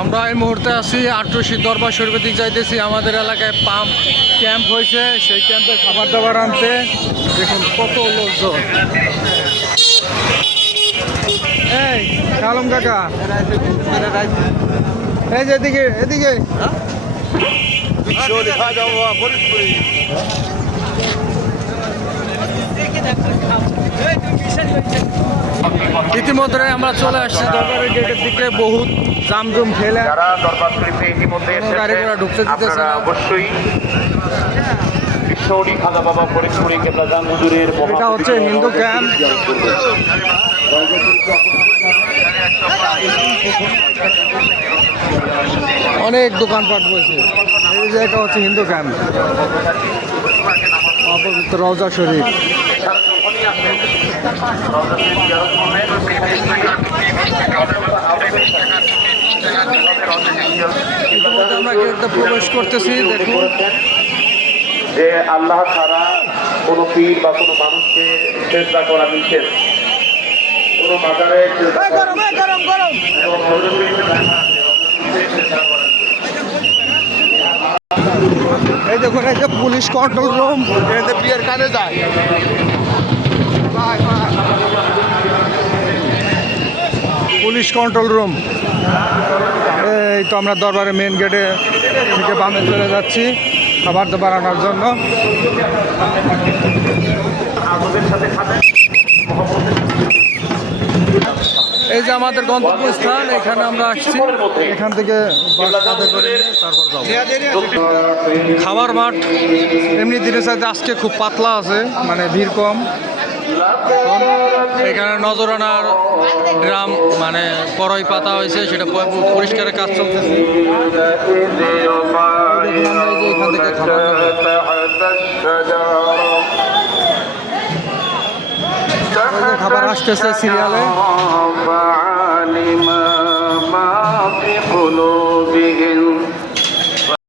আমরা এই মুহূর্তে আছি আটরশি দরবার শরীফের দিক যাইতেছি। আমাদের এলাকায় পাম্প ক্যাম্প হয়েছে, সেই ক্যাম্পে খাবার দাবার আনতে। দেখুন কত লোকজন। এই কালম কাকা, এই যে এদিকে এদিকে ইতিমধ্যে আমরা চলে আসছি দরবারের গেটের দিকে। বহুত জামজুম ফেলে দরবার শরীফে ইতিমধ্যে গাড়ি ঘোড়া ঢুকতে দিতেছে না। অবশ্যই বিশ্বরী খাজা বাবা ফরিদপুরি কেবলা জান হুজুরের এটা হচ্ছে হিন্দু ক্যাম্প। অনেক দোকানপাট বসে। এই যে এটা হচ্ছে হিন্দু ক্যাম্প, অপবিত্র রওজা শরীফ। আমরা গেটে প্রবেশ করতেছি। দেখুন যে আল্লাহ ছাড়া কোনো পীর বা কোনো মানুষকে চেষ্টা করা নিষেধ, কোনো মাজারে এই দেখুন, এই যে পুলিশ কন্ট্রোল রুম। বিয়ের কানে যায়। Police control room. এই তো আমরা দরবারের মেন গেটে থেকে বামে চলে যাচ্ছি খাবার দাবার আনার জন্য। এই যে আমাদের গন্তব্যস্থান, এখানে আমরা আসছি। এখান থেকে তারপর যাবো খাবার মাঠ। এমনি দিনের সাথে আজকে খুব পাতলা আছে, মানে ভিড় কম। এখানে নজরানার ড্রাম মানে কড়াই পাতা হয়েছে, সেটা পরিষ্কারের কাজ চলতেছে। এখান থেকে খাবার আসতেছে সিরিয়ালে।